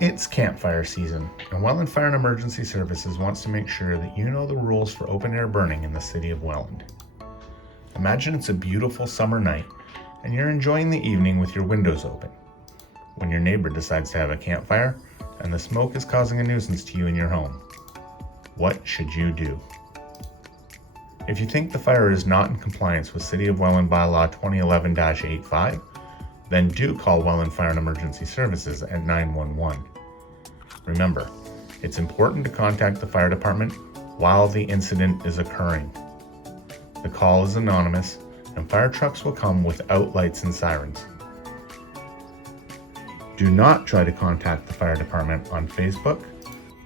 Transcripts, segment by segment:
It's campfire season, and Welland Fire and Emergency Services wants to make sure that you know the rules for open-air burning in the City of Welland. Imagine it's a beautiful summer night, and you're enjoying the evening with your windows open, when your neighbor decides to have a campfire, and the smoke is causing a nuisance to you in your home. What should you do? If you think the fire is not in compliance with City of Welland Bylaw 2011-85, then do call Welland Fire and Emergency Services at 911. Remember, it's important to contact the fire department while the incident is occurring. The call is anonymous, and fire trucks will come without lights and sirens. Do not try to contact the fire department on Facebook,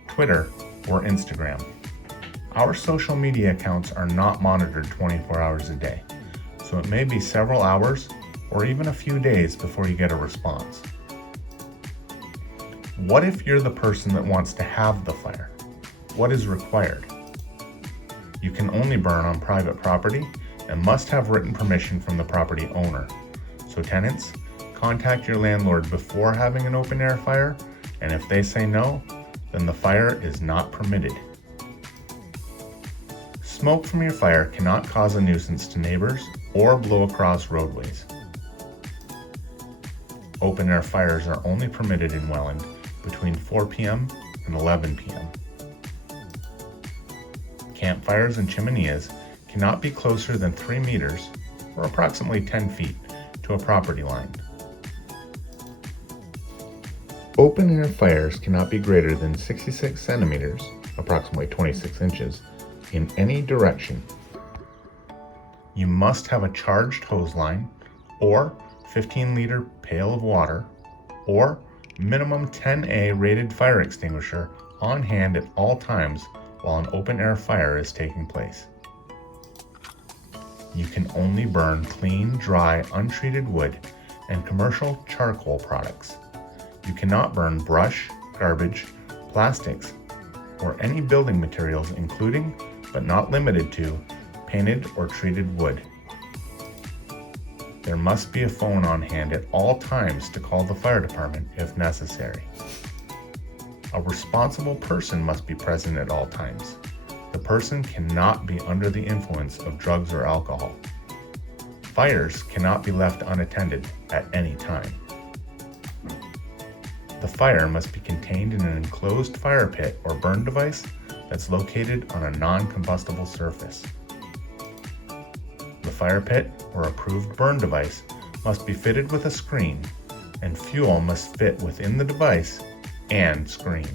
Twitter, or Instagram. Our social media accounts are not monitored 24 hours a day, so it may be several hours or even a few days before you get a response. What if you're the person that wants to have the fire? What is required? You can only burn on private property and must have written permission from the property owner. So tenants, contact your landlord before having an open air fire, and if they say no, then the fire is not permitted. Smoke from your fire cannot cause a nuisance to neighbors or blow across roadways. Open air fires are only permitted in Welland between 4 p.m. and 11 p.m. Campfires and chimeneas cannot be closer than 3 meters, or approximately 10 feet, to a property line. Open air fires cannot be greater than 66 centimeters, approximately 26 inches, in any direction. You must have a charged hose line or 15-liter pail of water or minimum 10A rated fire extinguisher on hand at all times while an open air fire is taking place. You can only burn clean, dry, untreated wood and commercial charcoal products. You cannot burn brush, garbage, plastics, or any building materials including, but not limited to, painted or treated wood. There must be a phone on hand at all times to call the fire department if necessary. A responsible person must be present at all times. The person cannot be under the influence of drugs or alcohol. Fires cannot be left unattended at any time. The fire must be contained in an enclosed fire pit or burn device that's located on a non-combustible surface. The fire pit or approved burn device must be fitted with a screen, and fuel must fit within the device and screen.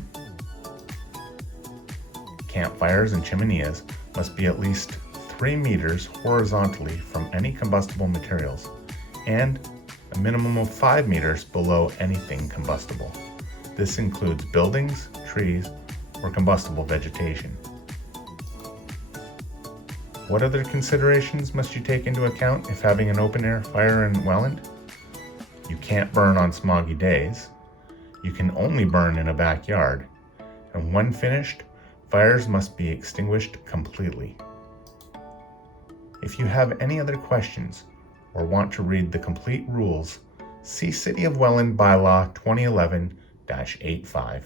Campfires and chimeneas must be at least 3 meters horizontally from any combustible materials, and a minimum of 5 meters below anything combustible. This includes buildings, trees, or combustible vegetation. What other considerations must you take into account if having an open air fire in Welland? You can't burn on smoggy days. You can only burn in a backyard. And when finished, fires must be extinguished completely. If you have any other questions or want to read the complete rules, see City of Welland Bylaw 2011-85.